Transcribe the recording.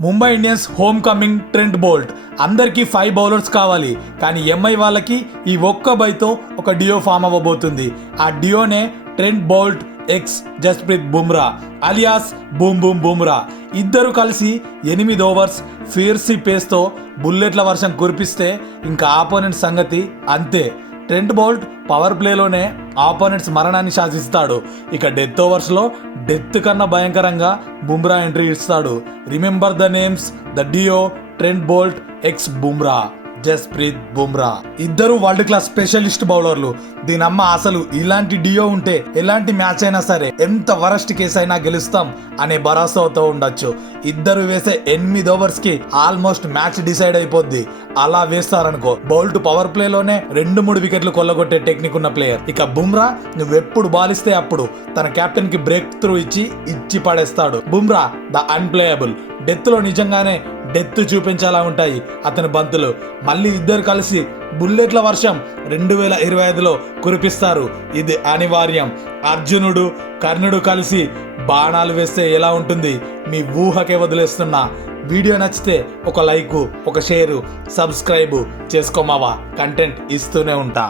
Mumbai Indians home coming Trent Boult. అందరికీ 5 bowlers కావాలి, కానీ ఎంఐ వాళ్ళకి ఈ ఒక్క బైతో ఒక డియో ఫామ్ అవ్వబోతుంది. ఆ డియోనే Trent Boult x Jasprit Bumrah alias boom boom Bumrah. ఇద్దరు కలిసి 8 ఓవర్స్ ఫియర్సీ పేస్తో బుల్లెట్ల వర్షం కురిపిస్తే ఇంకా ఆపోనెంట్ సంగతి అంతే. ట్రెంట్ బోల్ట్ పవర్ ప్లేలోనే ఆపోనెంట్స్ మరణాన్ని శాసిస్తాడు. ఇక డెత్ ఓవర్స్లో డెత్ కన్నా భయంకరంగా బుమ్రా ఎంట్రీ ఇస్తాడు. Remember the names, the duo, Trent Boult x Bumrah, Jasprit Bumrah. ఇద్దరు వరల్డ్ క్లాస్ స్పెషలిస్ట్ బౌలర్లు. దీనమ్మ అసలు ఇలాంటి డియో ఉంటే ఎలాంటి మ్యాచ్ అయినా సరే, ఎంత వరస్ట్ కేసు అయినా గెలుస్తాం అనే భరోసాతో ఉండొచ్చు. ఇద్దరు వేసే 8 ఓవర్స్ కి ఆల్మోస్ట్ మ్యాచ్ డిసైడ్ అయిపోద్ది. అలా వేస్తారనుకో. బౌల్ట్ పవర్ ప్లేలోనే 2-3 వికెట్లు కొల్లగొట్టే టెక్నిక్ ఉన్న ప్లేయర్. ఇక బుమ్రా నువ్వెప్పుడు బాలిస్తే అప్పుడు తన కెప్టెన్ కి బ్రేక్ త్రూ ఇచ్చి పడేస్తాడు. Bumrah the unplayable. డెత్ లో నిజంగానే డెత్ చూపించేలా ఉంటాయి అతని బంతులు. మళ్ళీ ఇద్దరు కలిసి బుల్లెట్ల వర్షం 2025లో కురిపిస్తారు. ఇది అనివార్యం. అర్జునుడు కర్ణుడు కలిసి బాణాలు వేస్తే ఎలా ఉంటుంది మీ ఊహకే వదిలేస్తున్నా. వీడియో నచ్చితే ఒక లైక్, ఒక షేరు, సబ్స్క్రైబ్ చేసుకోమావా. కంటెంట్ ఇస్తూనే ఉంటా.